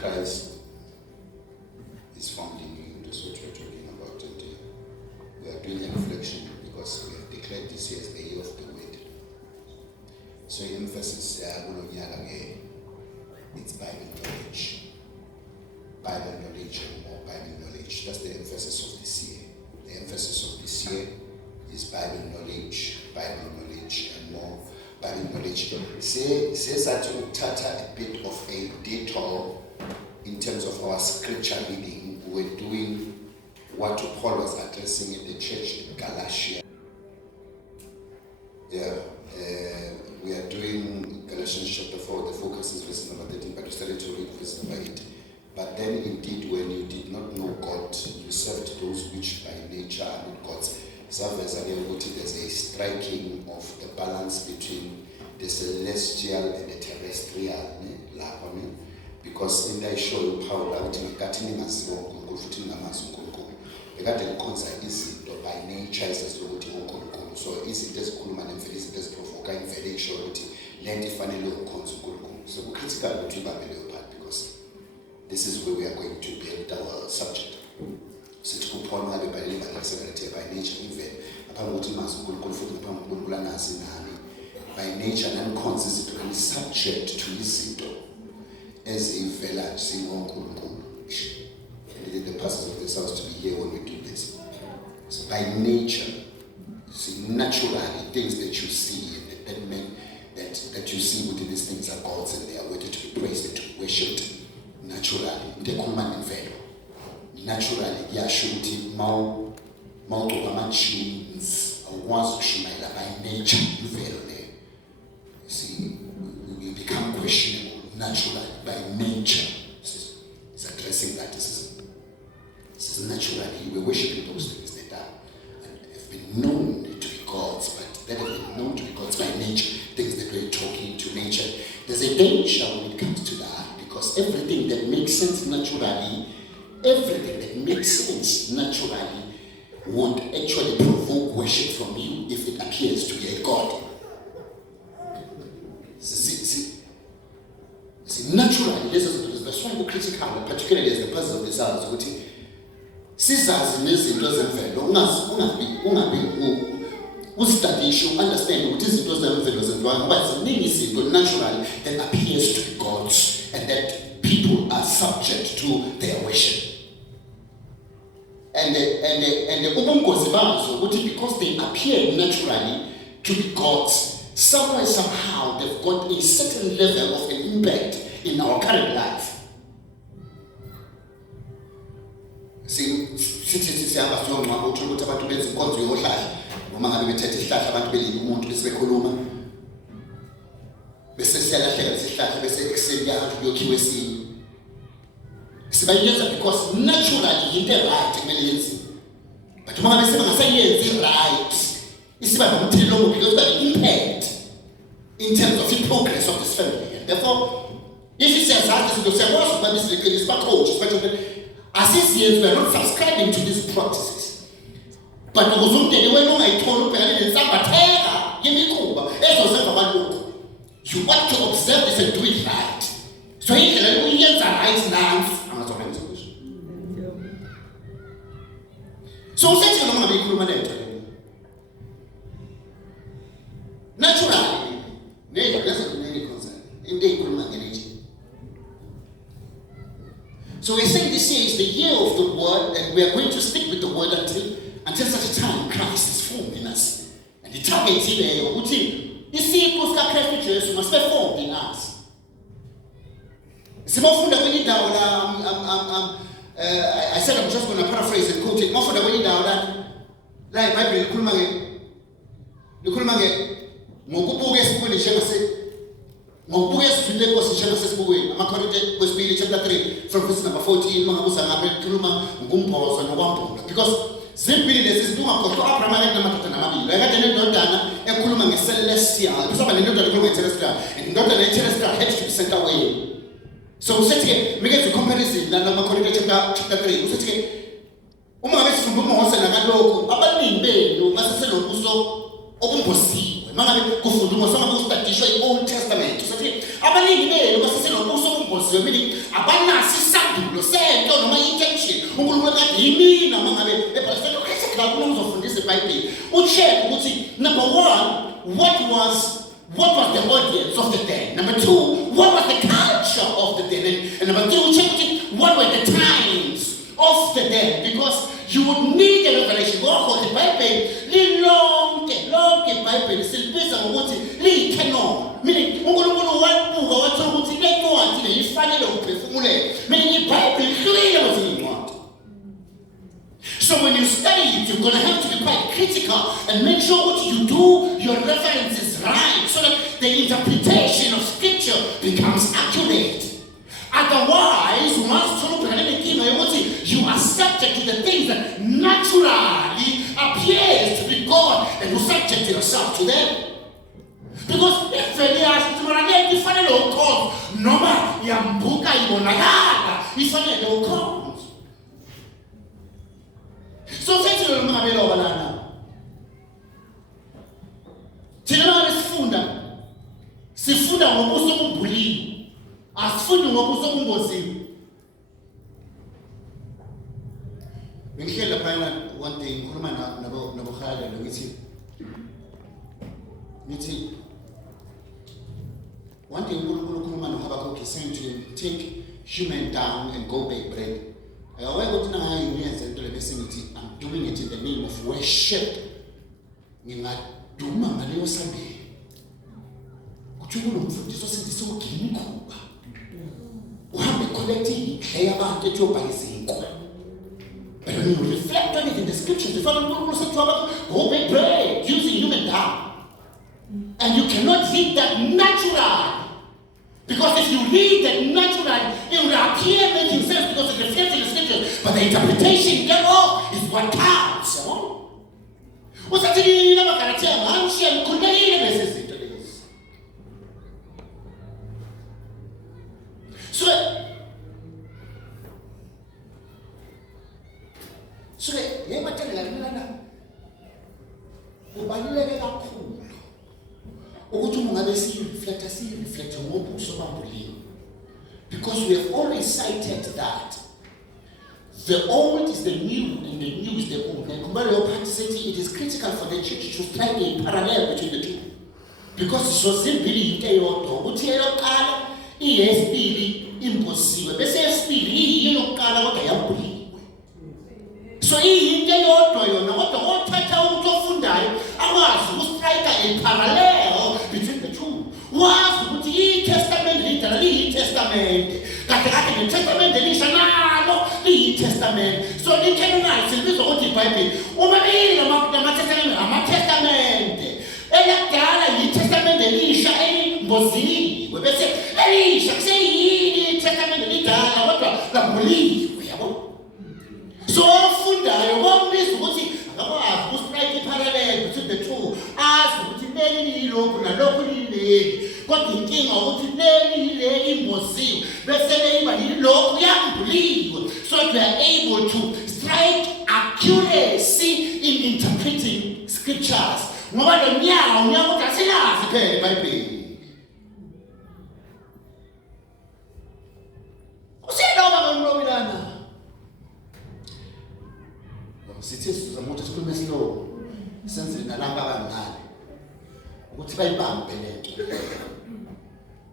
Christ is found in you. That's what we're talking about. And we are doing a reflection because we have declared this year as the year of the word. So emphasis it's Bible knowledge. Bible knowledge and more Bible knowledge. That's the emphasis of this year. The emphasis of this year is Bible knowledge and more Bible knowledge. Says that to tata a bit of a detour in terms of our scripture reading. We're doing what Paul was addressing in the church in Galatia. We are doing Galatians chapter 4. The focus is verse number 13, but we started to read verse number 8. But then indeed, when you did not know God, you served those which by nature are not God's. There's a striking of the balance between the celestial and the terrestrial. Because in the show you power out in by nature is so is it as Kulman and Felicity as provoking very surety, land if I know so critical because this is where we are going to build our subject. So to upon by nature, even by nature and consistently subject to his as a village and the pastors of this house to be here when we do this. So by nature, see naturally things that you see and that men that you see within these things are gods and they are worthy to be praised and to be worshipped. Naturally, the common and value. Naturally, Yashuti, Mau machines, ones Shumaila by nature, see, we become questionable naturally by nature. It's addressing that. This is naturally, we're worshipping those things that are and have been known to be gods, but that have been known to be gods by nature, things that we're talking to nature. There's a danger when it comes to that. Because everything that makes sense naturally won't actually provoke worship from you if it appears to be a god. See, naturally, that's why we're critical, particularly as the person of this house, which Caesar's amazing doesn't fail. Understand what is it doesn't but it's naturally that appears to be gods. And that people are subject to their worship. And because they appear naturally to be gods, somewhere, somehow, they've got a certain level of an impact in our current life. See, because naturally they're right millions. But say right. It's about because the impact in terms of the progress of this family. And therefore, if it says that this is as we are not subscribing to these practices. But you want to observe this and do it right. So he can are right now. So naturally, nature doesn't really concern. So we're saying this year is the year of the word, and we are going to stick with the word until such a time Christ is formed in us. And the target is here. You see, Christ Jesus must be formed in us. I said I'm just going to paraphrase and quote it. Like Bible, chapter 3 from verse number 14. Because simply this is doing a celestial, and not the celestial has to be sent away. So, we get to comparison chapter 3. Old Testament. abanasi isambulo sento noma intention uNkulunkulu kade yimina uma ngabe ebhayibheli critical kunozofundisa iBhayibheli ucheck ukuthi number 1 what was the audience of the day? Number 2, what was the culture of the day? And number 3, check what were the times of the day? Because you would need a revelation. Go the Bible, lonke Bible silibisa ngokuthi liyi-canon. Meaning uNkulunkulu wabuka wathi ukuthi le ncwadi le ifanele ukuphefumulelwa. Meaning iBhayibheli ihlukile kwezinye incwadi. So when you study it, you're going to have to be quite critical and make sure what you do, your references right, so that the interpretation of scripture becomes accurate. Otherwise, you are subject to the things that naturally appears to be God, and you subject yourself to them. Because if they ask you to noma yambuka ibonakala ifanele ukhona. So sethi lo mngabelo balana. Thina sifunda ngobuso obubhuliwe. Asifundi ngobuso obungoziwe. Ngihlela phana one day ngikhuluma nabo Khala ngithi one day uNkulunkulu ukhuluma noHabakuk saying to him, take human down and go bake bread. I'm doing it in the name of worship. Ngingaduma ngaleyo Sunday. Uthula umfundisi osindisa ugimkhuba. Uhambe collecting ikhe abantu etiyobhalisa inkwa. But when you reflect on it in the scriptures, the Father uNkulunkulu said to Habakkuk, go bake bread using human dung. And you cannot read that naturally. Because if you read that naturally, it will appear making sense because it reflects in the scriptures. But the interpretation thereof is what counts. So ubaluleke kakhulu ukuthi ungabe reflect ngobuso bambuliwe, because we have always cited that the old is the new and the new is the old. And Kumbalo Party, it is critical for the church to strike a parallel between the two, because it's so simply into yodo uthi eloqala iyesibili impossible bese yesibili iyiloqala kodwa yambuliwe. So iyinto eyodwa yona kodwa othatha umuntu ofundayo akwazi ukustrika a parallel between the two. Wazi ukuthi iTestament lidala liyiTestament, kade neTestament elisha nalo liyiTestament. So licanonize silibizwa ukuthi iBhayibheli. Omabili lama-testament ama-testament. Elakudala yiTestament elisha elimboziwe bese elisha kuseyini iTestament elidala kodwa lambuliwe, yabo. So ofundayo kombiza ukuthi akakwazi ukustrike iparallel between the two. Azi ukuthi leli lilokhu nalokhu lileli, kodwa inkinga ukuthi leli yile imboziwe bese leyiba yilokhu yambuliwe. So we are able to strike accuracy in interpreting scriptures. Ngoba lo nyaka ukuthi asilazi phela iBhayibheli. Usiloba ngomlobilana. Sithi sizamuthi sikhulume slow. Senze nalanga abancane ukuthi bayibambe lento.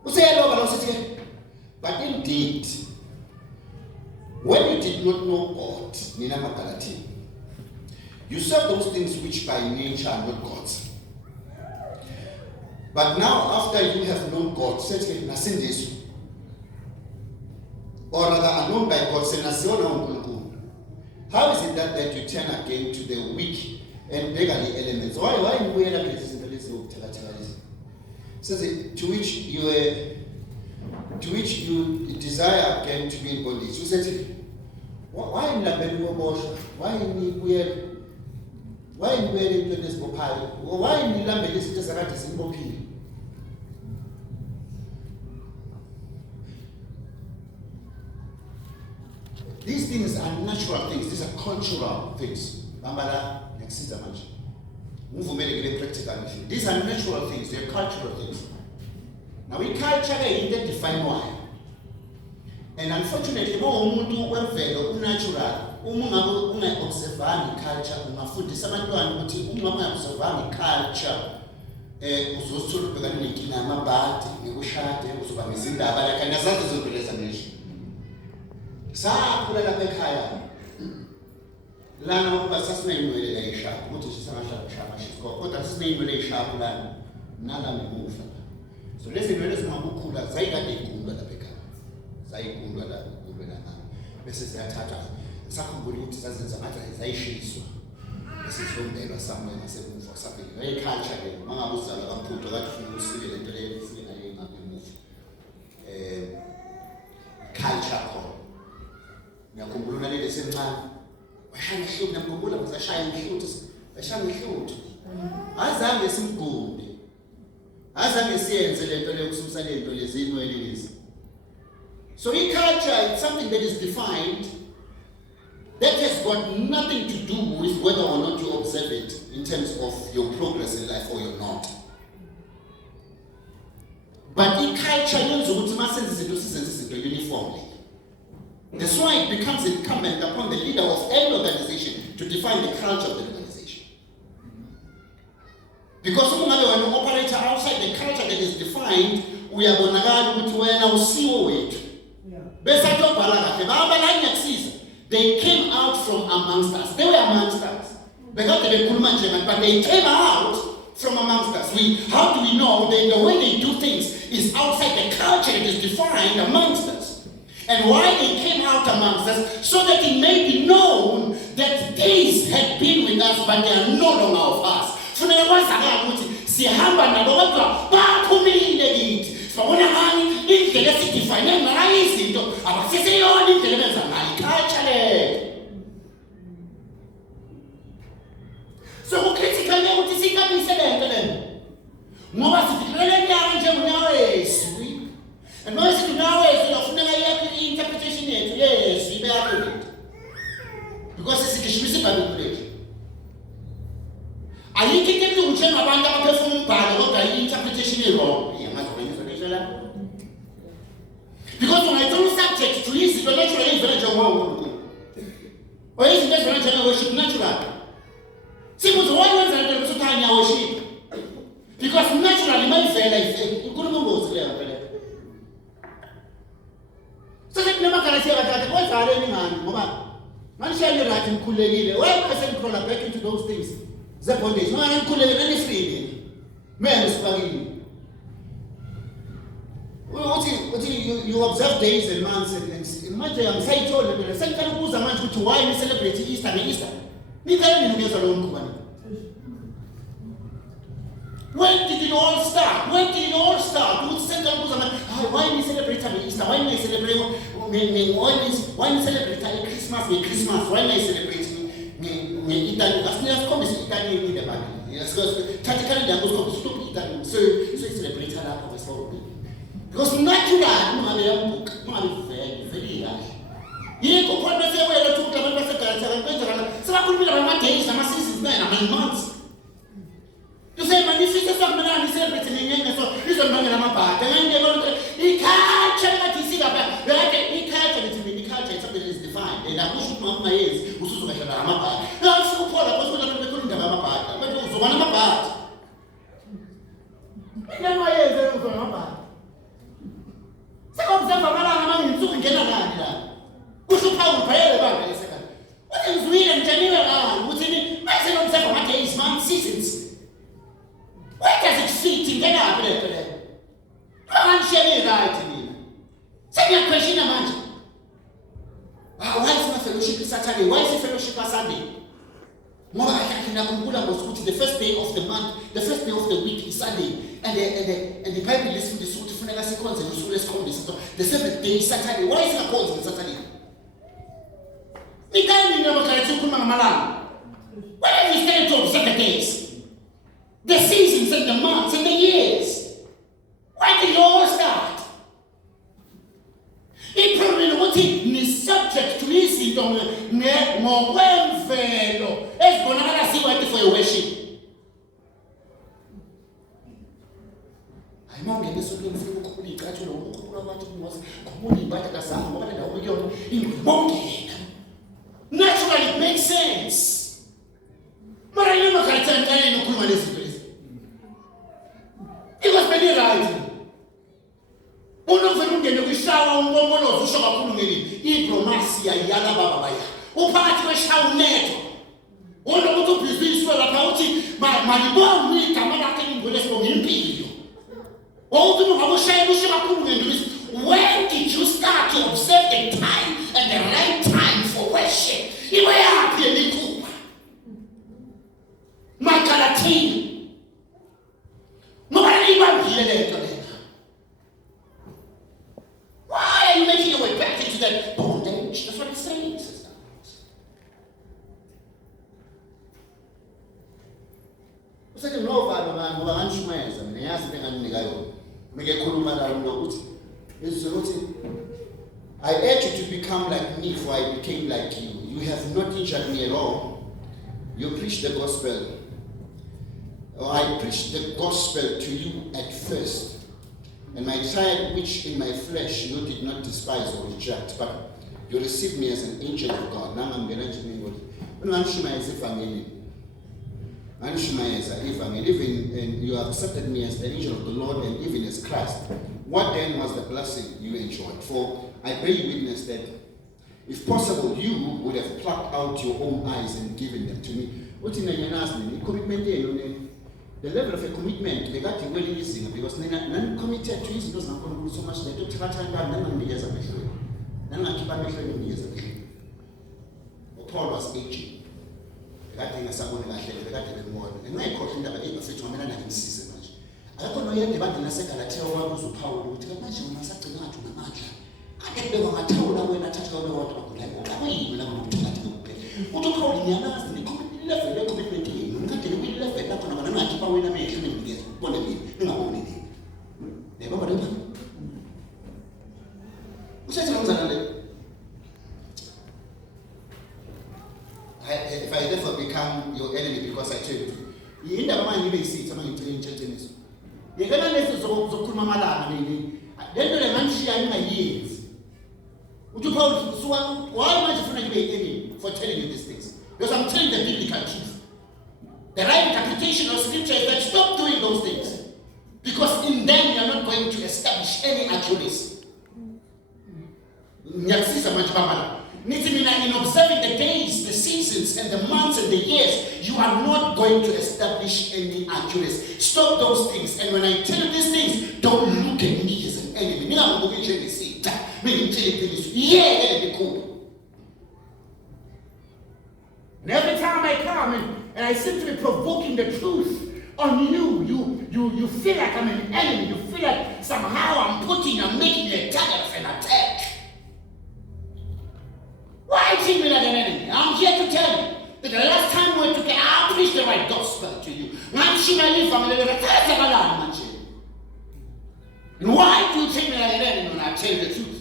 Useloba lo sithi but indeed when you did not know God, nina maGalatia, you serve those things which by nature are not God's. But now after you have known God, say nasindiso, or rather are known by God, say nasiona uNkulunkulu. How is it that you turn again to the weak and beggarly elements? Why we are not says it, to which you desire again to be in bondage. You said, why in la abortion? Why in weird? Why in weird in this bopal? Why in the lambelis tesaratis in bopi? These things are natural things. These are cultural things. Bambala, next is a match. Move very practical. These are natural things. They are cultural things. Now we culture they define why. And unfortunately, umuntu wemvelo unnatural, uma ngabe ungaobservani culture, ungafundisa abantwana ukuthi uma ungaobservani culture, uzothola ubhekana nenkinga yamabhadi, ngekushade, uzoba ngezindaba like nazazi izinto lezi ngisho. Sakhula lapha ekhaya. Lana ngoba sasineyinwele la eshapu, ukuthi sisangahlala shapa shiko, kodwa sisineyinwele eshapu lana, nala ngemuva. So lezi nwele zingabukhula zayikade inkundwa lapha ekhaya. Zayikundwa la nami. Bese ziyathathwa. Sakhumbula ukuthi sazenza ngathi zayishiswa. Bese sizombelwa somewhere ngasemuva sabili. Hey culture le, mangabe uzala kaMphuto kade ufuna ukusike lento le ufike nayo ngasemuva. Culture khona. Ngiyakhumbula naleli semncane. Washaya ngehluthu namkhumbula ngizashaya ngehluthu. Washaya ngehluthu. Azange simgumbe. Azange siyenze lento le kusumsa lento lezi inwele lezi. So in culture, it's something that is defined that has got nothing to do with whether or not you observe it in terms of your progress in life or you're not. But in culture, uniformly. That's why it becomes incumbent upon the leader of any organization to define the culture of the organization. Because when you operate outside the culture that is defined, we are going to they came out from amongst us. They were amongst us. But they came out from amongst us. How do we know that the way they do things is outside the culture that is defined amongst us? And why they came out amongst us, so that it may be known that these had been with us, but they are no longer of us. So critical ukuthi sikabise lento lena. Ngoba sifikelele nyawo nje unawezwi. And manje unawezwi ufuneka yakho interpretation yethu yezwi bayakho. Because sikishimisa iBhayibheli lethu. Ayikho into ekulungile ngabantu abaphefuna umbhalo kodwa i-interpretation wrong. Because when I don't subject to this, it's naturally very wrong. Or is it very worship natural? See, what's one way that to time worship? Because naturally, my faith, you couldn't go there. So that never can I say that what's our enemy man, man shall you like in Kulele. Why am I saying back into those things? The bondage, no, I'm Kulele, any free. Man is spaghetti. You observe days and months and imagine I'm saying told them, the same kind of a month to why we celebrate Easter and Easter. When did it all start? When did it all start? Why we celebrate Easter? Why we celebrate Christmas? Why we celebrate Italy? As near as comes Italy in the Bible. Yes, because tactically that goes to Italy. So celebrate that. Because natural, very high. You go for the same way to come and so I could be about days, and my sisters, 9 months. To say, my sisters are not celebrating in so this is not my part. And then he can't check that you see that he can't tell it to me, he can't check something that is defined. And I push my ears, who's also like a part. Now, so Paul, I was going to be a part, but also one of my part. And then my ears are going to part. What is real and genuine? What's in it? I said, what is man seasons? Where does it fit in the apple? Come on, share it right to me. Send me a question, imagine. Why is my fellowship Saturday? Why is the fellowship on Sunday? The first day of the month, the first day of the week is Sunday, and the Bible lists with the suit of the seventh day is Saturday. Why is it called Saturday? What are you standing to observe the days? The seasons and the months and the years. Why did it all start? It probably is subject to this as going to see what for your worship. I ayimongene esonto ngifuna ukukhulula icathulo ukukhulula kwathi ngoba khumula ibhatha kasanga ngoba lendawo kuyona ingibongena. Naturally it makes sense. Mara yena kaitantana inokhuluma lezinto lezi. It was very right. Unomvela ungene kwishawa umbongolozo usho kakhulu ngelini. Ibromasi yayala baba baya. Uphakathi kweshawa unetho. Unokuthi ubhiziniswe lapha uthi malibonga igama lakhe lingcwele sibonga impilo. Wawuthi ungabushaya usho kakhulu ngendlisi. When did you start to observe the time and the right time for worship? Iwe yaphi elikhuba? Magalathini. Ngoba ibambile lento lena. Why are you making your way back into that bondage? That's what it's saying, sister. Usethi ngovalo manje ngoba nganishumeza mina yazi into enganinika yona. Ngekhuluma la ukuthi I urge you to become like me, for I became like you. You have not injured me at all. You preach the gospel. Or I preached the gospel to you at first. And my child, which in my flesh you did not despise or reject, but you received me as an angel of God. Now I'm going to even you accepted me as the angel of the Lord and even as Christ. What then was the blessing you enjoyed? For I bear you witness that if possible, you would have plucked out your own eyes and given them to me. What in the commitment the level of a commitment they got well easy because none committed to it doesn't do so much that took time and years of Paul was aging. I think someone got more and my question that I fit to a man and see much. I don't know yet about the second I tell one who's power to imagine when I sat to not to imagine. I get them on a tower when I touch on the water. I even know to let you pay. What to call the others and the commitment in. Cut the wheel left and up on a keep away the nation in this. What I mean, no only. Never whatever. Who says if I therefore become your enemy because I told you, you end up mind you see someone in gentleness. You're gonna let us go to Kumamala, then the man she in my years. Would you call so why am I going to be enemy for telling you these things? Because I'm telling the biblical truth. The right interpretation of scripture is that stop doing those things. Because in them you are not going to establish any accuracy. In observing the days, the seasons, and the months and the years, you are not going to establish any accuracy. Stop those things. And when I tell you these things, don't look at me as an enemy. And every time I come and I seem to be provoking the truth on you feel like I'm an enemy. You feel like somehow I'm making a target of an attack. Why treat me like an enemy? I'm here to tell you that the last time we took it, I preached the right gospel to you. And why do you treat me like an enemy when I tell you the truth?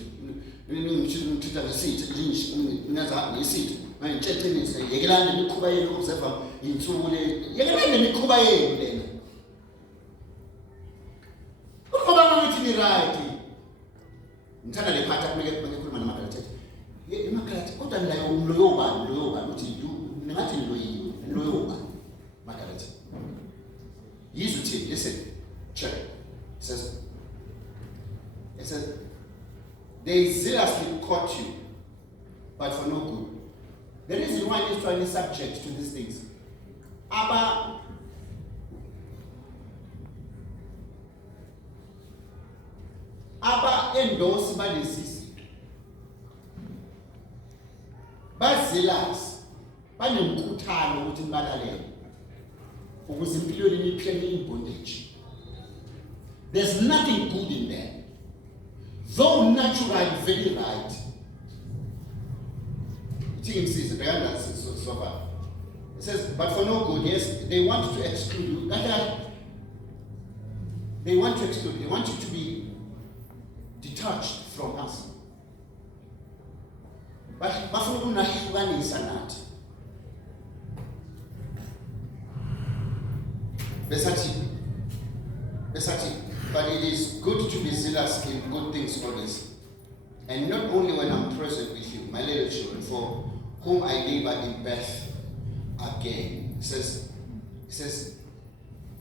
Listen, check. It says, they zealously caught you, but for no good. The reason why he's trying to subject to these things. Abba endorse balesisi. Bazealous. Banemkhuthalo ukuthi balalele. Ukuze impilweni iphele in bondage. There's nothing good in there. Though naturally very right. It says, but for no good, yes, they want to exclude you. They want to exclude you. They want you to be detached from us. But bafuna ukunahlukanisa nathi. Besathi But it is good to be zealous in good things always. And not only when I'm present with you, my little children, for whom I labor in birth again. It says,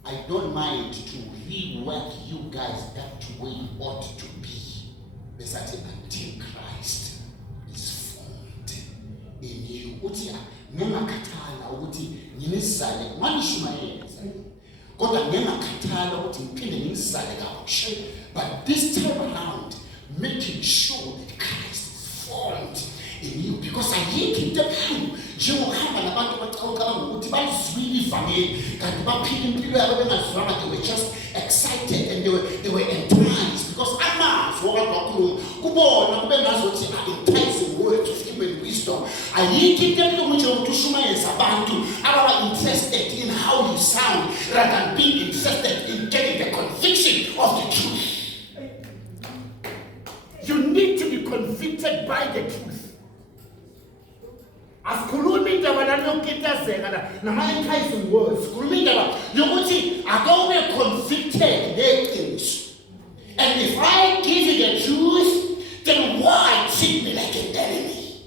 I don't mind to rework you guys back to where you ought to be. Until Christ is formed in you. Nengakhathala ukuthi nginisale nganishumayela kodwa ngengakhathala ukuthi ngiphinde ngisale kabusha, but this time around making sure that Christ is formed in you, because ayikho into ebuhlungu njengokuhamba nabantu abacabanga ukuthi balizwile ivangeli kanti baphila impilo yabo bengazwanga. They were just excited and they were enticed because amazwi wakwakhuluma kubona kube ngazothi enticing words of human wisdom. Ayikho into ebuhlungu njengokuthi ushumayeza abantu ababa interested in how you sound rather than being interested in getting the conviction of the truth. You need to be convicted by the truth. Asikhulumi indaba nalokitazeka nama-enticing words. Sikhuluma indaba yokuthi akube convicted ngeqiniso. And if I give you the truth, then why treat me like an enemy?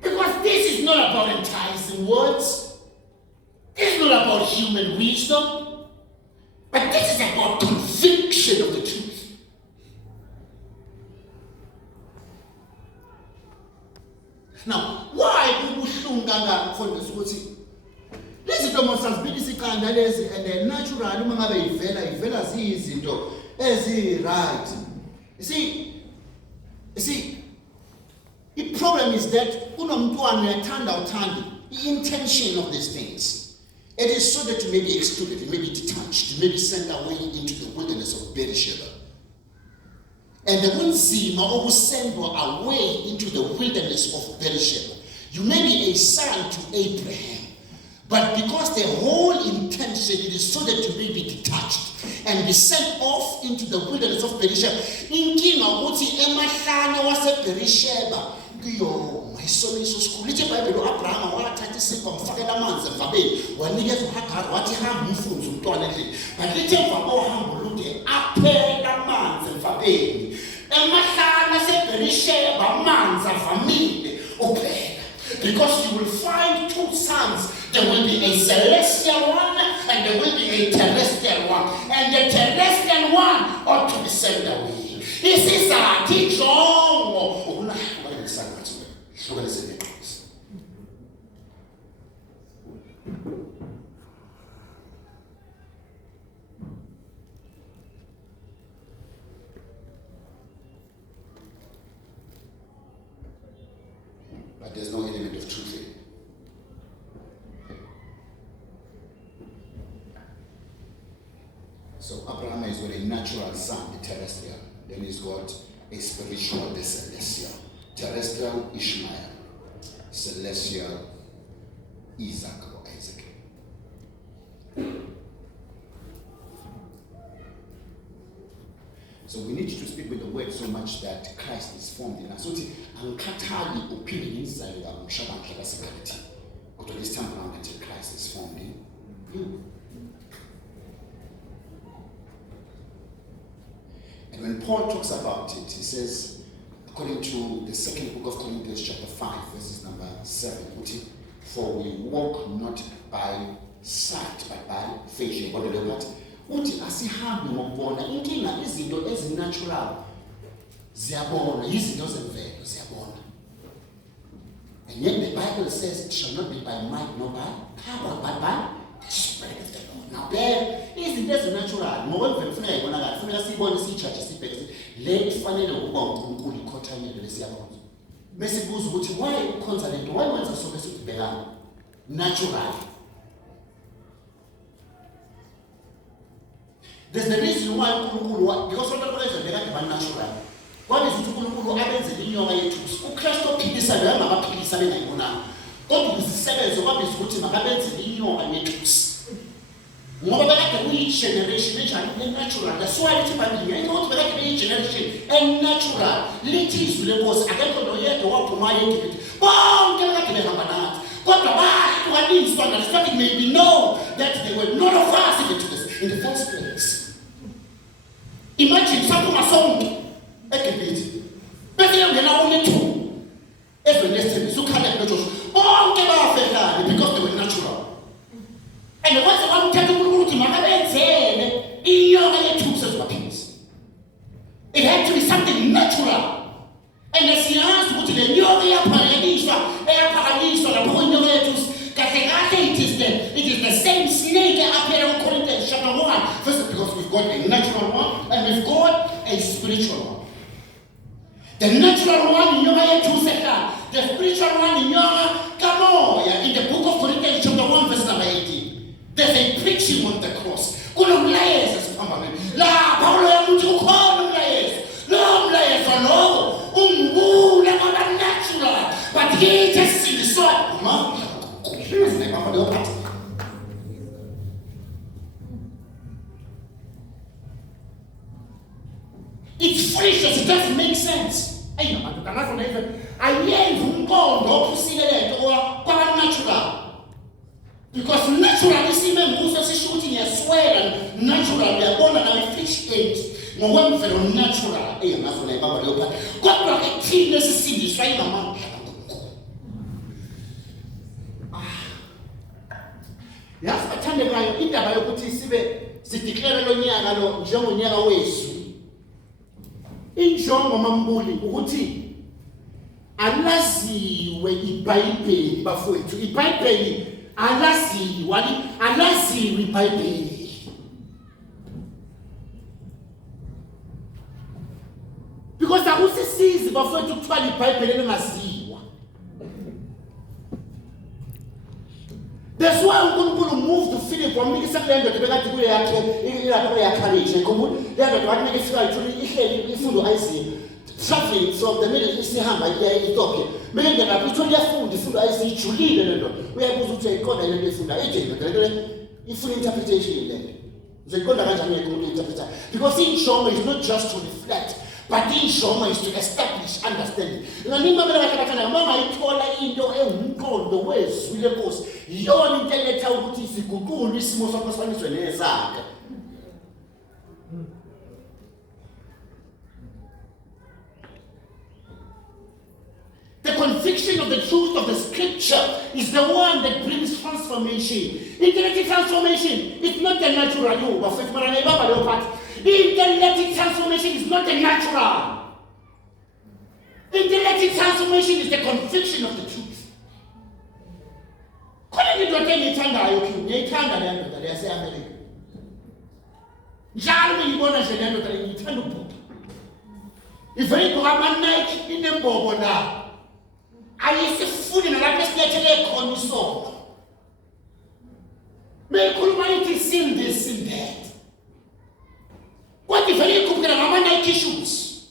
Because this is not about enticing words. This is not about human wisdom. But this is about conviction of the truth. Now, why kubuhlungu kangaka mfundisi ukuthi lezi zinto mosazibili siqanda lezi and natural uma ngabe ivela ziyizinto ezi-right. You see, the problem is that kunomntwana uyathanda uthandi. The intention of these things, it is so that you may be excluded, you may be detached, you may be sent away into the wilderness of Beersheba. And the Munzima obusendwa away into the wilderness of Beersheba. You may be a son to Abraham, but because the whole intention it is so that you may be detached and be sent off into the wilderness of Beersheba. Inkinga ukuthi emahlane wase Beersheba kuyo mayisomiso sikhulu lithi iBhayibheli uAbraham wathatha isikwa mfakela amanzi emvabeni wanikeza uHagari wathi hamba umfunze umntwana endlini. But lithi emva kohambo lude aphela amanzi emvabeni emahlane aseBeersheba amanzi avamile uphela. Because you will find two sons. There will be a celestial one and there will be a terrestrial one. And the terrestrial one ought to be sent away. This is a teaching. But there's no element of truth in it. So Abraham is got a natural son, the terrestrial. Then he's got a spiritual, the celestial. Terrestrial, Ishmael. Celestial, Isaac or Isaac. So we need to speak with the word so much that Christ is formed in us. So angikhathali opinion inside of umshabanhla kasekality. But this time around until Christ is formed in you. And when Paul talks about it, he says, according to the second book of Corinthians chapter 5, verses number 7, for we walk not by sight, but by faith. Uthi asihambi ngokubona. Inkinga izinto ezinatural ziyabona, izinto zemvelo ziyabona. And yet the Bible says it shall not be by might nor by power, but by the Spirit of the Lord. Now there izinto ezinatural ngokwemvelo kufuneka ibonakala, kufuneka siyibone siyijudge sibheke le ifanele ukuba uNkulunkulu ikhothanyelwe lesiyakhonza. Bese kubuza ukuthi why ukhonza lento, why wenza so bese ubhekana natural. There's the reason why uNkulunkulu, because what the reason they got natural. What is uNkulunkulu abenze inyoka yethu? uKristu ophilisa lo angabaphilisa bengayibonanga. Kodwa uzisebenze kwabiza ukuthi makabenze inyoka yethu. Ngoba bekade kuyi-generation enjani natural. That's why lithi iBhayibheli ngiyayibona ukuthi bekade beyi-generation natural. Lithi izwi lenkosi akekho noyedwa waphumayo eGibhithe. Bonke bekade behamba nathi. Kodwa bahlukaniswa, that it may be known that they were none of us in the first place. Imagine something as song eGibhithe. Bese yangena only two. Ezweni sukhanya noJoshua. Bonke bafekani because they were natural. And once wamthetha uNkulunkulu ukuthi makabenzele inyoka yethusi ezibaphilisa. It had to be something natural. And siyazi ukuthi le nyoka eyaphakanyiswa lapho inyoka yethusi kahle kahle it is the same snake appearing in Corinthians chapter 1. First, because we've got a natural one and we've got a spiritual one. The natural one in Yoga 2 second, the spiritual one in Yoga Kamoya in the book of Corinthians chapter 1 verse number 18. There's a preaching on the cross. Kunomlayezo siphambane. La Paulo yamuthi ukhona umlayezo. Lo mlayezo lo ungula ngoba natural. But he just see the sword. It's foolishness, it doesn't make sense. Because naturally, see me shooting a swear and natural, they are born and I fish eggs. No one for natural. God block a team necessity, try my mom. Yes, I tell you, I eat about what is the declare on Yagalo, John Yagaways. Injongo mambuli ukuthi alaziwe iBhayibheli bafowethu iBhayibheli alaziwe iBhayibheli because akusisizi bafowethu ukuthwala iBhayibheli elingaziwa. That's why uNkulunkulu moved to Philip wamnikisa kule ndoda bekade kuye yakhe ngikhumbula le ndoda wathi ngifika ihleli ifundo ayiziyo traveling from the Middle East ihamba iya eEthiopia mele ngena lapho iyafunda ifundo ayisijulile le ndoda uyabuza ukuthi ayiqonda le nto ifunda le ifuna interpretation le nto uzoyiqonda kanjani uNkulunkulu interpreter because injongo is not just to reflect but injongo is to establish understanding. Nganimamela kahle kahle mama ithola into engumqondo wezwi lenkosi yona into eletha ukuthi isiguqule isimo sakho sifaniswe nezakhe. The conviction of the truth of the scripture is the one that brings transformation. Intellectual transformation is not the natural you, but intellectual transformation is not the natural. Intellectual transformation is the conviction of the truth. Khona into engiyithandayo ngiyithanda le ndoda le yase-America. Njalo ngiyibona nje le ndoda le ngiyithanda ukubhuda. Ivele igqoka ama-Nike inembobo la. Ayisifuni nalapho esilethele khona isono. Meyikhuluma ithi sin this, sin that. Kodwa ivele ikhuphukela ngama-Nike shoes.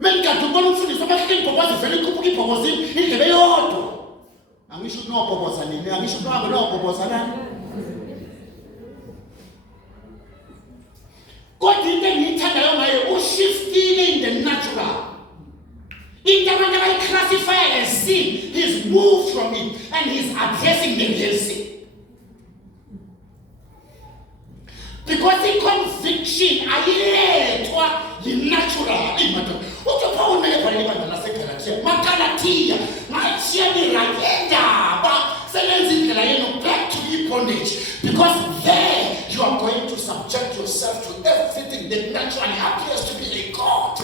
Mengikade ubona umfundisi obahleke ibhoboza ivele ikhuphuka ibhoboza indlebe yodwa. Angisho ukuthi nobhoboza nini, angisho ukuthi uhambe nobhoboza nani. Kodwa into engiyithandayo ngaye ushiftile in the natural. Into abantu abayiclassify as sin, he's moved from it and he's addressing them as sin. Because the conviction ayilethwa yi-natural imadoda. Uthopha unele bhalele ibandla laseGalatia maGalatia ngayishiyela ngendaba selenza indlela yenu back to bondage because there you are going to subject yourself to everything that naturally appears to be a God.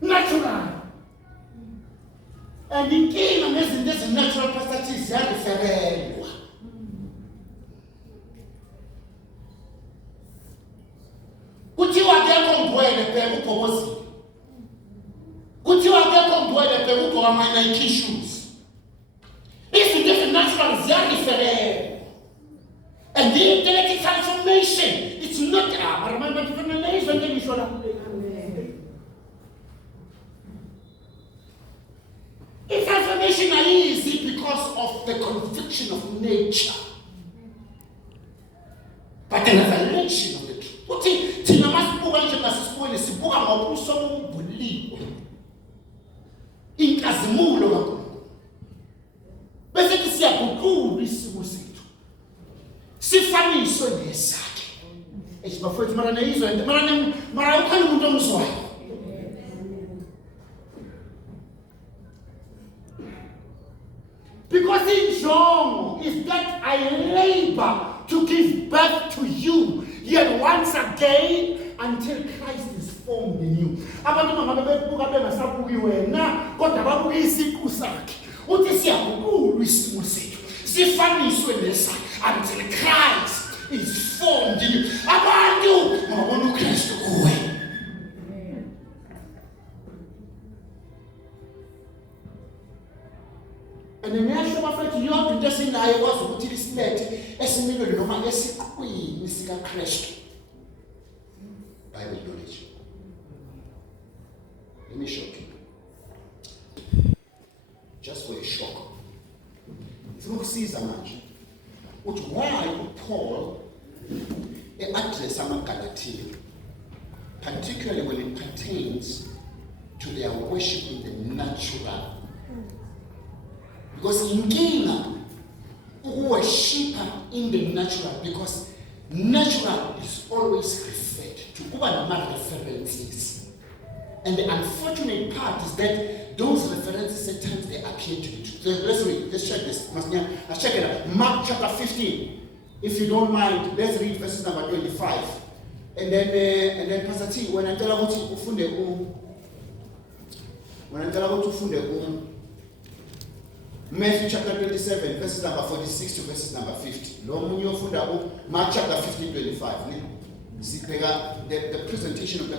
Natural. And inkinga ngezinto ezinatural pastor ziyareferelwa. Kuthiwa akekho ngibwele bheka ubhobozile. Kuthiwa akekho ngibwele bheka ugqoka ama-Nike shoes. Izinto ezinatural ziyareferelwa. And the intellectual transformation, it's not remember to finalize when they show up. It's transformation is easy because of the conviction of nature. But the revelation of the truth. Uthi thina masibuka nje ngasisibuke sibuka ngobuso bombulilo. Inkazimulo kakhulu. Bese siyaguqula isimo sethu. sifaniswe nesakhe. Bafowethu mara neyizwa mara ukhona umuntu omzwayo. Because injongo is that I labor to give birth to you, yet once again until Christ is formed in you. Abantu mama bebuka bengasabuki wena kodwa babuka isiqu sakhe. Uthi siyabukulwa isimo sethu sifaniswe nesakhe until Christ is formed in you. Abantu mabona uKristu kuwe. And then yasho bafethu yonke into esinayo kwazi ukuthi lisilethe esimilweni noma esiqwini sika Kristu. Bible knowledge. Let me shock you. Just for a shock. Sizokusiza manje. Uthi why Paul address amaGalatia, particularly when it pertains to their worship in the natural. Because inkinga ukuworshipa in the natural, because natural is always referred to kuba nama references, and the unfortunate part is that those references at times they appear to be true. Let's read, let's check this. Let's check it out. Mark chapter 15. If you don't mind, let's read verses number 25. And then Pastor T, when I tell you ufunde Matthew chapter 27, verses number 46 to verses number 50. Mark chapter 15, 25. See, the presentation of the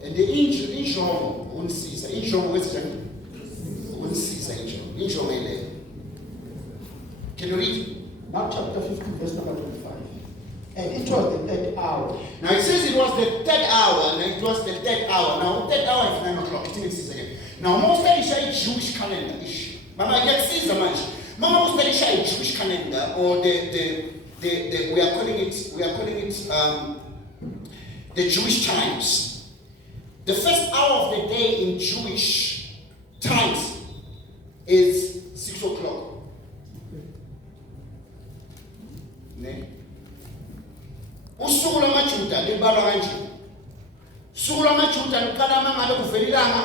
and the angel won't see. Angel won't see. Can you read? Mark chapter 15, verse number 25. And it was the third hour. Now it says it was the third hour, and it was the third hour. Now, third hour is 9 o'clock. It is again. Now, most of the Jewish calendar issue. Mama, I see the match. Mama, most of the Jewish calendar, or we are calling it the Jewish times. The first hour of the day in Jewish times is 6 o'clock. Usuku lamaJuda libalwa kanje. Usuku lamaJuda liqala mangabe kuvela ilanga.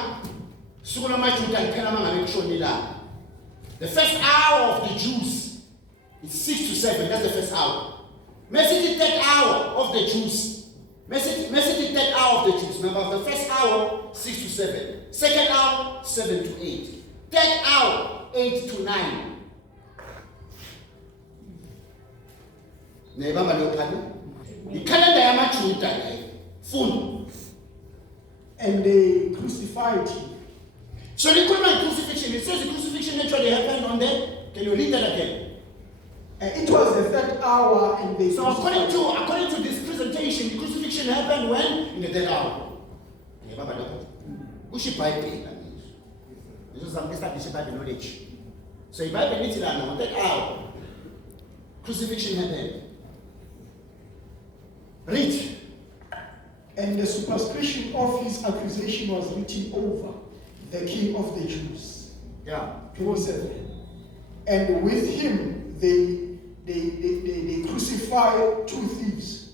Usuku lamaJuda liphela mangabe kushona ilanga. The first hour of the Jews is 6 to 7. That's the first hour. Message the third hour of the Jews. Message the third hour of the Jews. Remember, the first hour 6 to 7. Second hour 7 to 8. Third hour 8 to 9. Nebamba lophani. The calendar yamaJuda full. And they crucified him. So they call it crucifixion. It says the crucifixion actually happened on them. Can you read that again? And it was the third hour, and they. So according to this presentation, the crucifixion happened when? In the third hour. Which is Bible? This is established Bible knowledge. So if Bible needs to learn on that hour, crucifixion happened. Read. And the superscription of his accusation was written over the King of the Jews. Yeah. 27. And with him they crucified two thieves,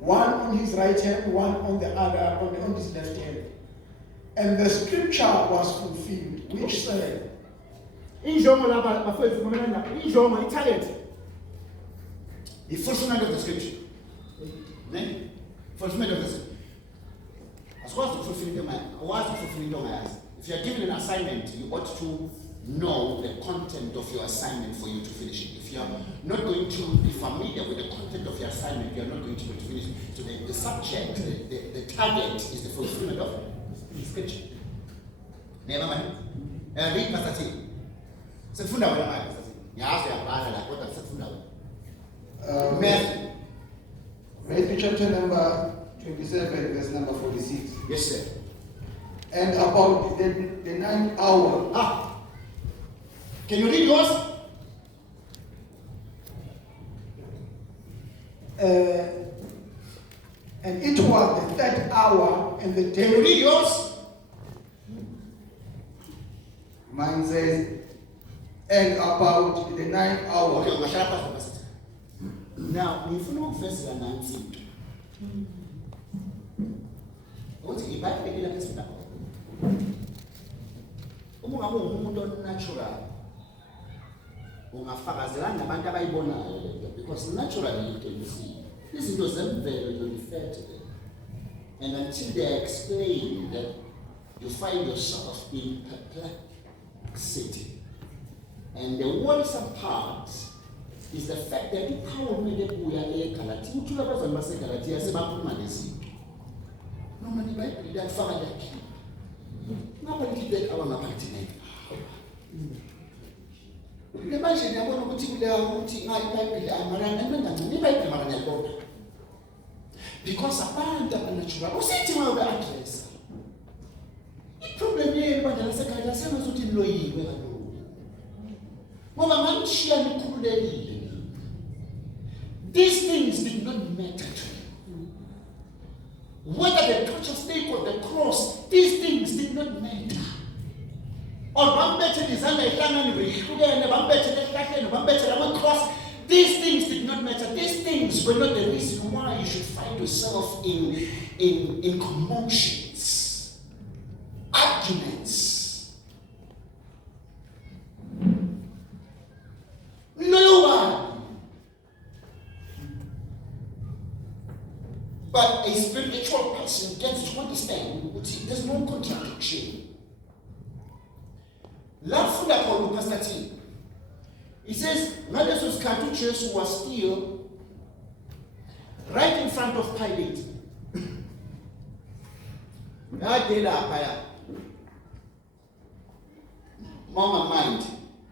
one on his right hand, one on the other, on his left hand. And the scripture was fulfilled, which said, the fulfillment of the scripture. Fulfillment of the scripture. As well as the fulfillment of my eyes. If you are given an assignment, you ought to know the content of your assignment for you to finish it. If you are not going to be familiar with the content of your assignment, you are not going to be able to finish it. So the subject, the target is the fulfillment of the scripture. Never mind. Read Pastor T. Sifunda wena manje Pastor T. Ngiyazi uyabhala la kodwa sifunda wena. Matthew. Matthew chapter number 27, verse number 46. Yes, sir. And about the ninth hour. Can you read yours? And it was the third hour, and the day. Can you read yours? Mine says, and about the 9th hour. Okay, ungahlala phansi basithi. Now, ngifuna ukuveza nansi into. Ukuthi iBhayibheli lapha esifunda khona. Uma ngabe umuntu on-natural, ungafakazelana nabantu abayibonayo lento, because naturally you can see. Izinto zemvelo you refer to them. And until they are explained, you find yourself in perplexity. And the worrisome part is the fact that iPaul made ebuya eGalatia, uthula abazali baseGalatia sebakhuluma lezinto. Noma iBhayibheli liyafaka liyakhipha. Ngapha lithi awangapha lithi le manje ngiyabona ukuthi kuleyo ukuthi ngayi iBhayibheli amarana engancane iBhayibheli mara ngiyabona. Because abantu abanatural usithi uma ube-addressa. Iproblem yenu bandla lasekhaya senazuthi niloyiwe kaloku. Ngoba nganishiya nikhululekile. These things did not matter to you. Whether the torture stake or the cross, these things did not matter. Or bambethe izandla ehlangane behlukene, bambethe lehlahleni, bambethe lama-cross. These things did not matter. These things were not the reason why you should find yourself in commotions, arguments. No one. But a spiritual person gets to understand there's no contradiction. Lafunda kwa Pastor T. He says, ngaleso sikhathi uJesu was still right in front of Pilate. Ade lapha ya. Mama mind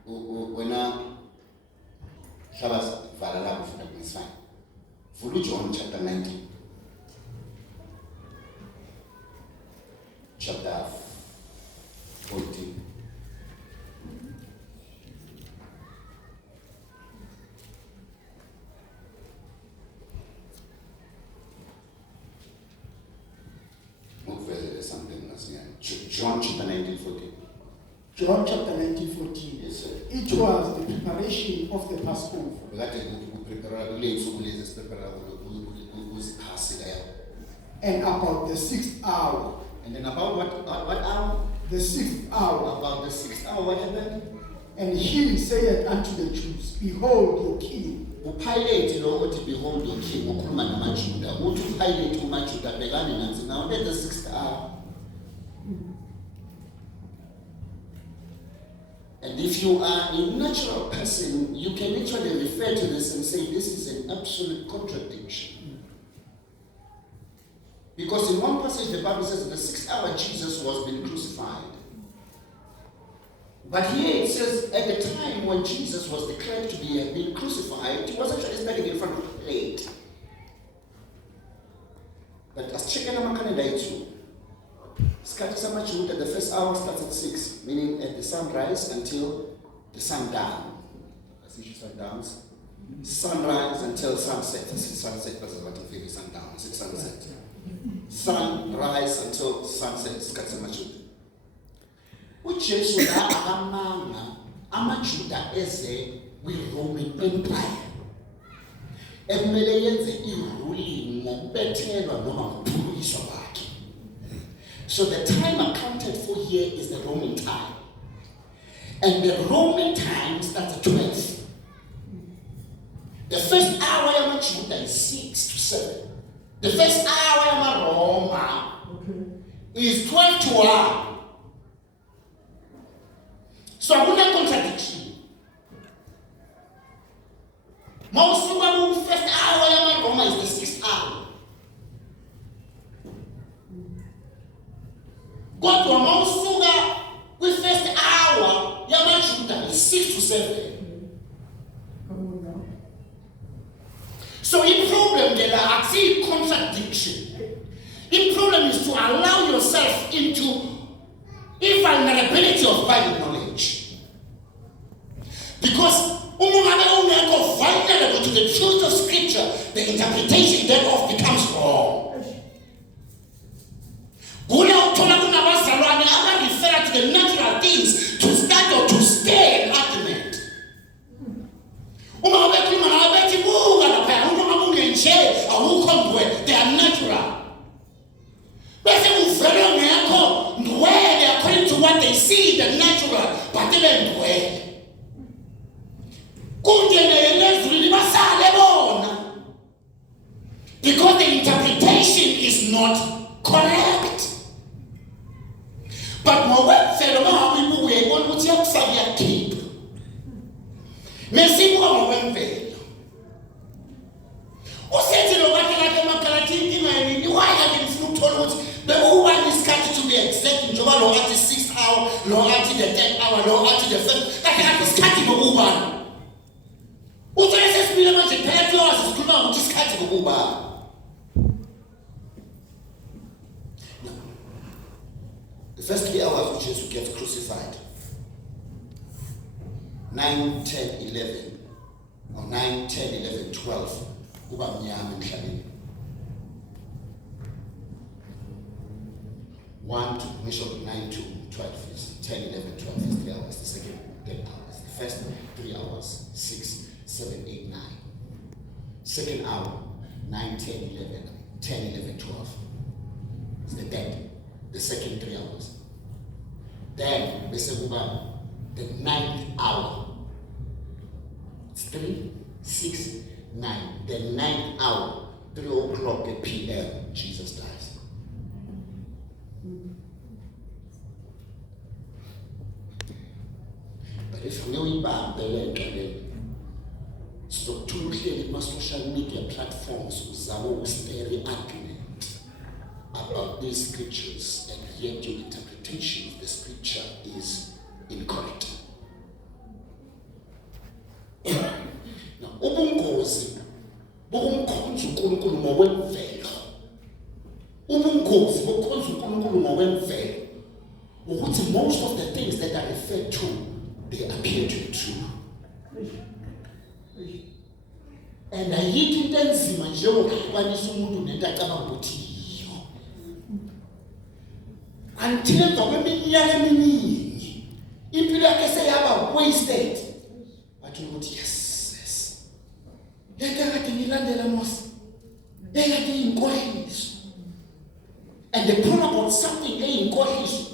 wena hlaba vala lapho ufuna kunisana. Vula John chapter 19. Chapter 14. John chapter 19:14. John chapter 19:14. Yes, sir. It was the preparation of the Passover. And about the 6th hour. And then about what hour? The 6th hour. About the 6th hour, what happened? And he said unto the Jews, Behold your king. UPilate lo uthi behold your king ukhuluma namaJuda. Uthi uPilate umaJuda bhekane nansi now at the 6th hour. And if you are a natural person, you can literally refer to this and say this is an absolute contradiction. Because in one passage the Bible says at the 6th hour Jesus was being crucified. But here it says at the time when Jesus was declared to be being crucified, he was actually standing in front of the plate. But as chicken too. The first hour starts at 6, meaning at the sunrise until the sundown. As you sundowns. Sunrise until sunset. Sunset was what you feel sundown. It's sunset. Sunrise until sunset. uJesu la akamanga amaJuda eze kwi-Roman Empire ekumele yenze i-ruling ngokubethelwa noma ngokuphuliswa kwakhe. So the time accounted for here is the Roman time. And the Roman time starts at 12. The first hour yamaJuda is 6 to 7. The first hour yamaRoma is 12 to 1. So akuna contradiction. Mawusuka ku first hour yamaRoma is the 6th hour. Kodwa mawusuka ku first hour yamaJuda is 6 to 7. So the problem there are actually contradiction. The problem is to allow yourself into invulnerability of Bible knowledge. Because vulnerable to the truth of Scripture, the interpretation thereof becomes wrong. Refer to the natural things to study they see the natural, but they don't well. Because the interpretation is not correct. But we keep. The one is cut to be exact in Jova Lord at the 6th hour, Lord at the 10th hour, Lord at the 1st. That is cutting the woman. What does this mean about the 10 hours? Is good, which is cutting the woman. The first 3 hours, which is to get crucified. 9, 10, 11, or 9, 10, 11, 12. Uba mnyama emhlabeni. 1 to measure 9 to 12 is 10, 11, 12 is 3 hours. The second 10 hours. The first 3 hours, 6, 7, 8, 9. Second hour, 9, 10, 11, 10, 11, 12. It's the dead. The second 3 hours. Then, the 9th hour. It's 3, 6, 9. The 9th hour, 3 o'clock p.m., Jesus dies. But if we back the so to hear my social media platforms who stay argument about these scriptures, and yet your interpretation of the scripture is incorrect. Now, ubungozi bokumkhonza uNkulunkulu ngokwemvelo. Ubungozi bokukhonza uNkulunkulu ngokwemvelo ukuthi most of the things that are referred to, they appear to be true. And ayikho into enzima njengokuhlukanisa umuntu nento acabanga ukuthi yiyo. Until emva kweminyaka eminingi impilo yakhe seyaba wasted. Bathi ukuthi yes. Lento akade ngilandela mos. Ekade iyinkohliso. And the problem about something eyinkohliso,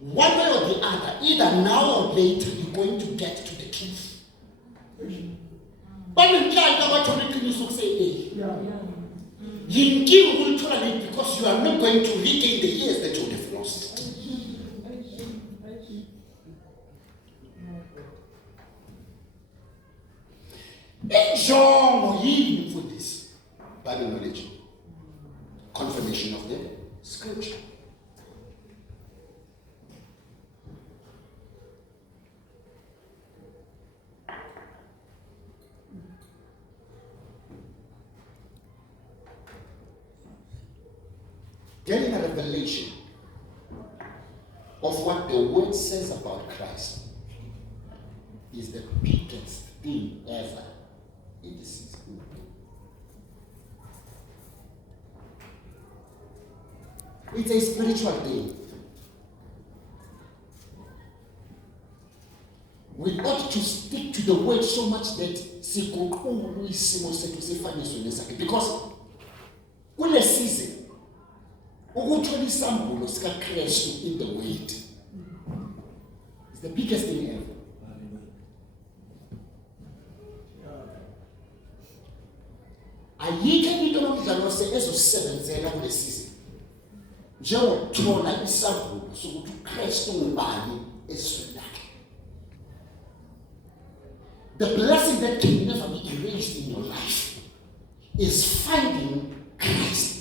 one way or the other, either now or later, you're going to get to the truth. But in child, I'm not going to say, you give will tolerate because you are not going to regain the years that you would have lost. Enjoy for this Bible knowledge, confirmation of the scripture. Getting a revelation of what the word says about Christ is the biggest thing ever in this season. It's a spiritual thing. We ought to stick to the word so much that because when a season ukuthola isambulo sika Kristu in the word is the biggest thing ever. Ayikho into nomdlalo ezosebenzela kule season njengokuthola isambulo sokuthi uKristu ngubani esizweni lakhe. The blessing that can never be erased in your life is finding Christ.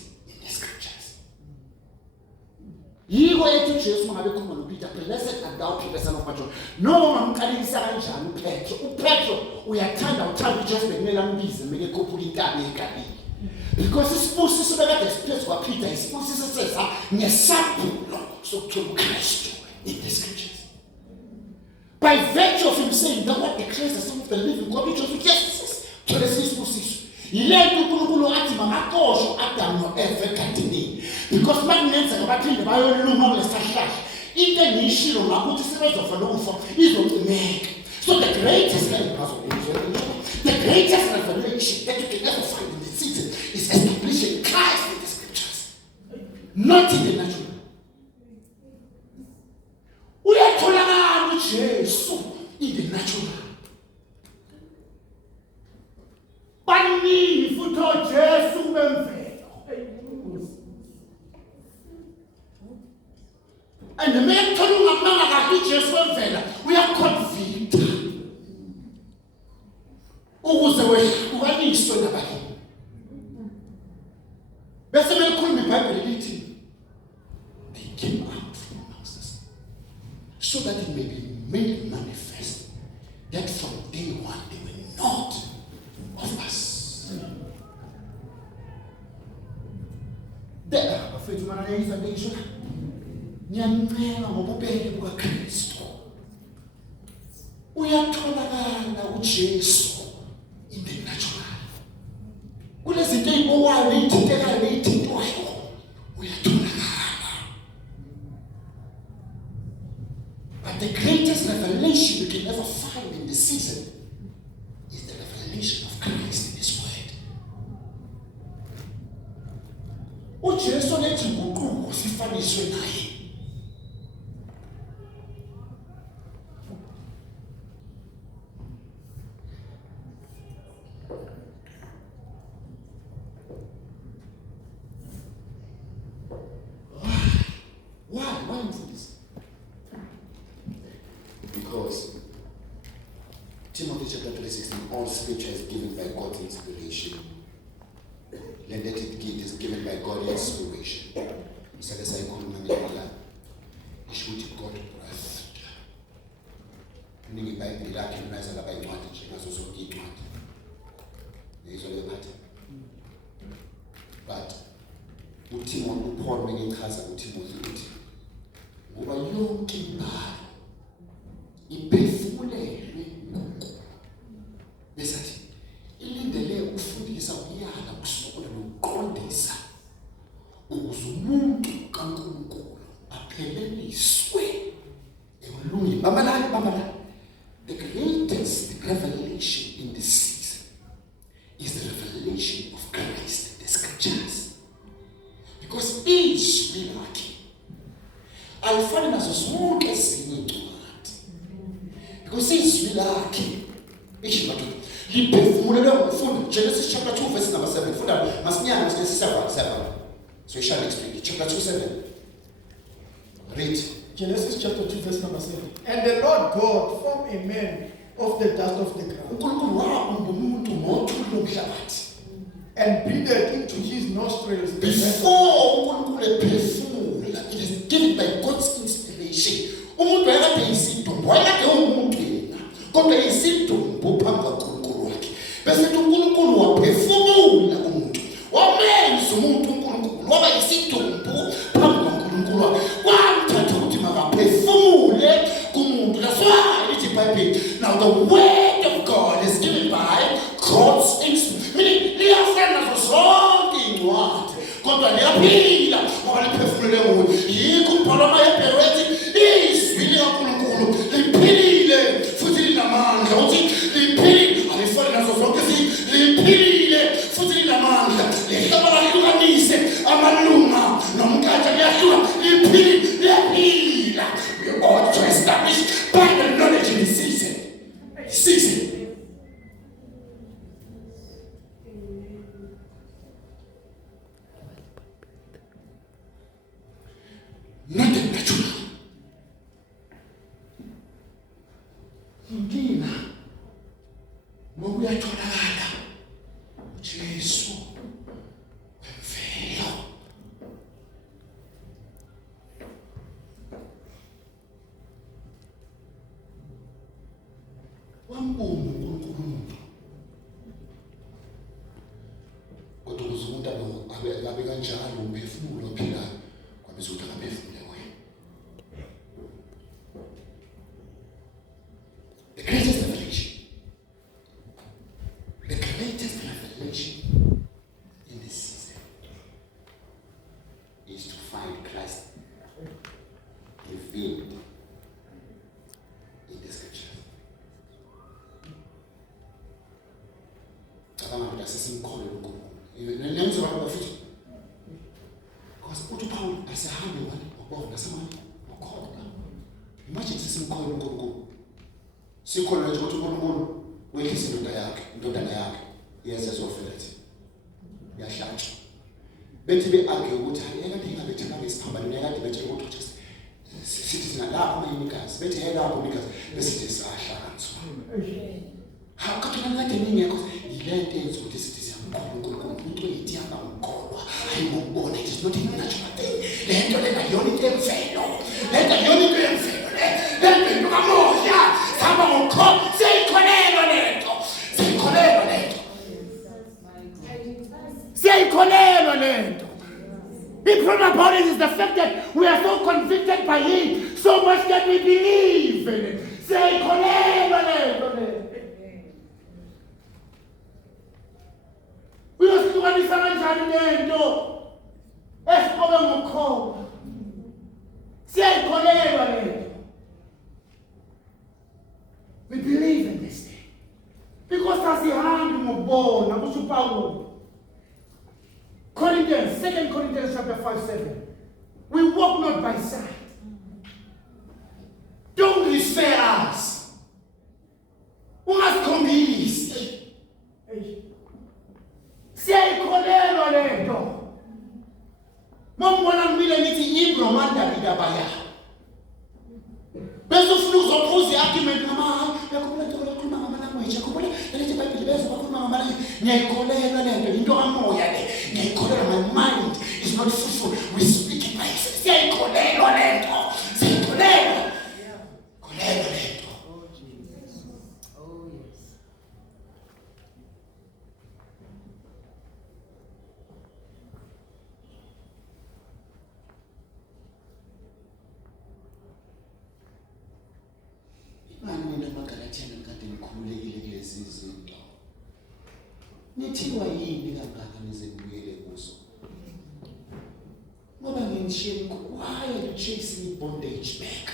Yiwo ethi Jesu mangabe khona noPeter, blessed art thou Peter, son of John. No ngamqalisa kanjani uPetro. uPetro uyathanda uJesu bekumele ambize mele ekhophula intaba eGalile. Because isibusiso bekade siphethe kwaPeter, isibusiso seza ngesabhulo sokuthola uKristu in the scriptures. By virtue of him saying that what declares the Son of the living God, which was yes, to the isibusiso. Yilento uNkulunkulu athi makaxoshwe Adam noEva egadini. Because makunenza ngabaphinde bayoluma kulesihlahla. Into engiyishilo ngakuthi sibezofa nokufa izocimeka. So the greatest revelation that you can ever find in the season is establishing Christ in the scriptures, not in the natural. And the man told you about Jesus we are convicted. Ukuze uhlukaniswe nabanye. Bese bekhuluma iBhayibheli lithi they came out from amongst us so that it may be made manifest that from day one they were not of us. Bafethu mana neyizwa ngisho ngiyancela ngobubele bukaKristu. Uyatholakala uJesu in the natural. Kulezinto ezibowayo ezithintekayo nezithintwayo uyatholakala. But the greatest revelation you can ever find in this season is the revelation of Christ in His Word. uJesu lethi nguquko sifaniswe naye. Why is this? Because Timothy chapter 3:16, all scripture is given by God's inspiration. And that it is given by God's inspiration. It should God breathed. Meaning by the Latin, by Martin, she has also given Martin. There is only a matter. But Timothy, Paul, meaning Kasa, Timothy, ngoba yonke imali iphefumulelwe besathi ilindele ukufundisa uyala kusukela nokuqondisa ukuze umuntu kaNkulunkulu apheleliswe ekulungeni. Bambalani the greatest revelation in this season is the revelation of Christ in the scriptures, because izwi lakhe alifani nazo zonke ezinye incwadi, because izwi lakhe ishibathu liphefumulelwe ngumfundi. Genesis chapter 2 verse number 7. Funda masinyana Genesis 7. So we shall explain chapter 2:7. Read. Genesis chapter 2 verse number 7. And the Lord God formed a man of the dust of the ground uNkulunkulu wabumba umuntu ngothuli lomhlabathi. and breathed into his nostrils the breath Before uNkulunkulu ephefumula, it is given by God's inspiration. Umuntu wayekade yisidumbu, wayekade umuntu yena, kodwa yisidumbu phambi kaNkulunkulu wakhe. Bese uNkulunkulu waphefumula umuntu, wamenza umuntu uNkulunkulu waba yisidumbu phambi kaNkulunkulu wakhe. Kwamthatha ukuthi makaphefumule kumuntu. That's why it's iBhayibheli. Now the word of God is given by God's inspiration. Meaning liyafana nazo zonke incwadi, kodwa liyaphila ngoba liphefumulele nguye. Yikho umbhalo wamaHebheru ethi izwi likaNkulunkulu liphilile futhi linamandla. Uthi liphilile, alifani nazo zonke liphilile futhi linamandla. Lihlaba lihlukanise amalunga nomkhathi liyahluka. Liphilile, liyaphila. We ought to establish Bible knowledge in this season. Not the natural. Inkinga ngokuyatholakala uJesu wemvelo. Wambumba uNkulunkulu. Kodwa ukuze umuntu abe kanjalo umphefumulo ophilayo, kwabizwa ukuthi akaphefumule wena. The greatest revelation in this season is to find Christ revealed in the scriptures. Because uThuphawu asihambe wabona nasemani wakhola. Imagine sesimkhona uNkulunkulu. Sikholwa nje ukuthi uNkulunkulu wehlisa indodana yakhe yeza zofelethi. Yahlatshwa. Bethi be-argue ukuthi hayi ekade ingabethanga ngesiphambanweni, ekade bethe ukuthi inikazi bethi helapho inikazi besithi sahlanzwa hakathunankade ningekho yile nto yenza ukuthi sithi siyamkholwa uNkulunkulu umuntu ethi angakholwa ayikubona it is not a natural thing le nto lena yona into yemvelo le nto yona into yemvelo le nto into kamoya sihamba ngokholwa siyayikholelwa le nto siyayikholelwa le nto siyayikholelwa le nto. The problem about it is the fact that we are so convicted by Him, so much that we believe in it. Say, uyosihlukanisa kanjani lento esiqobe ngokholwa siyayikholelwa lento. We believe in this thing because asihambi ngokubona kusho uPawulo. Corinthians, 2 Corinthians chapter 5:7. We walk not by sight. Don't refer us. Ungasikhombisi. Siyayikholelwa lento. Mawubona kumile nithi ibromanda lidabaya. Bese ufuna uzophuza i-argument ngama yakubona nto lokukhuluma ngama-language yakubona lelithi iBhayibheli bese bakhuluma ngama-language. Ngiyayikholelwa lento into kamoya le. Ngiyayikholelwa, my mind is not fruitful. We speak it by faith. Siyayikholelwa lento. Siyayikholelwa. Kholelwa lento. Oh Jesus. Oh yes. Mani mina maGalatiyana kade ngikhululekile kulezi zinto. Nithiwa yini kangaka nize nibuyele kuzo? Ngoba ngishiye why are you chasing bondage back?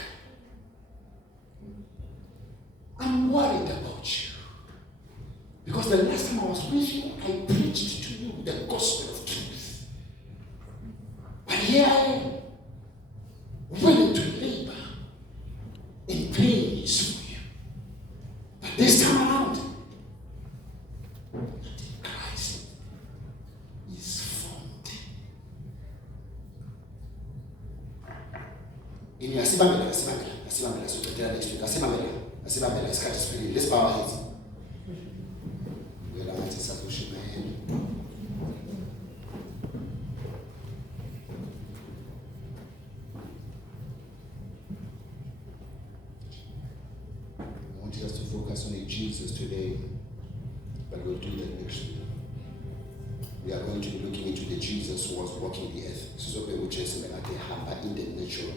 I'm worried about you. Because the last time I was with you, I preached to you the gospel of truth. But here I am, willing to labor in praise for you. But this time around, Christ is formed. In your Asibamela, so to tell next week, Asibamela, isikhathi siphelile. Let's bow our heads. We're going to solution ahead. I want us to focus on Jesus today, but we'll do that next week. We are going to be looking into the Jesus who was walking the earth. So which is in the natural.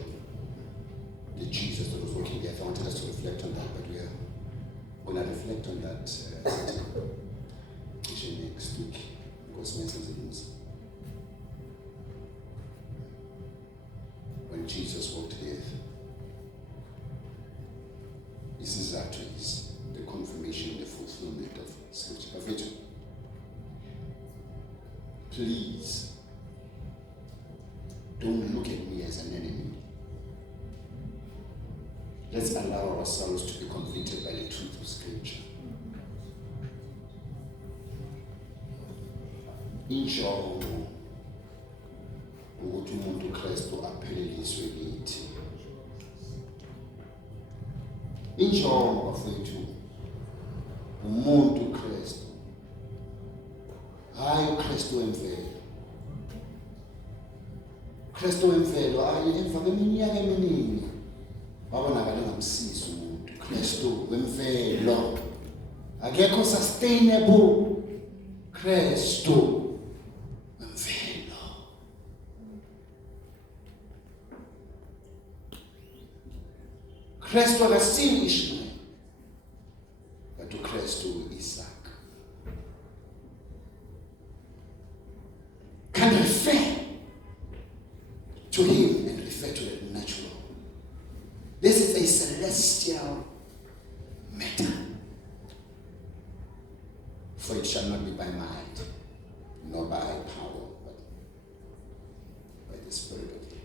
The Jesus that was walking the earth. I wanted us to reflect on that, but we are going to reflect on that next week. Because when Jesus walked the earth, this is actually the confirmation, the fulfillment of Scripture. Of it. Please, don't look at me as an enemy. Let's allow ourselves to be convicted by the truth of Scripture. Injongo ukuthi umuntu uKristu apheleliswe kithi. Injongo bafethu umuntu uKristu. Hayi uKristu wemvelo. Kristu wemvelo emva kweminyaka eminingi babonakala ngamsisi umuntu. Kristu wemvelo akekho sustainable. Kristu wemvelo. Kristu akasiyo Ishmael, but uKristu Isaac. Can refer to him and refer to the natural. This is a celestial matter. For it shall not be by might, nor by power, but by the Spirit of God.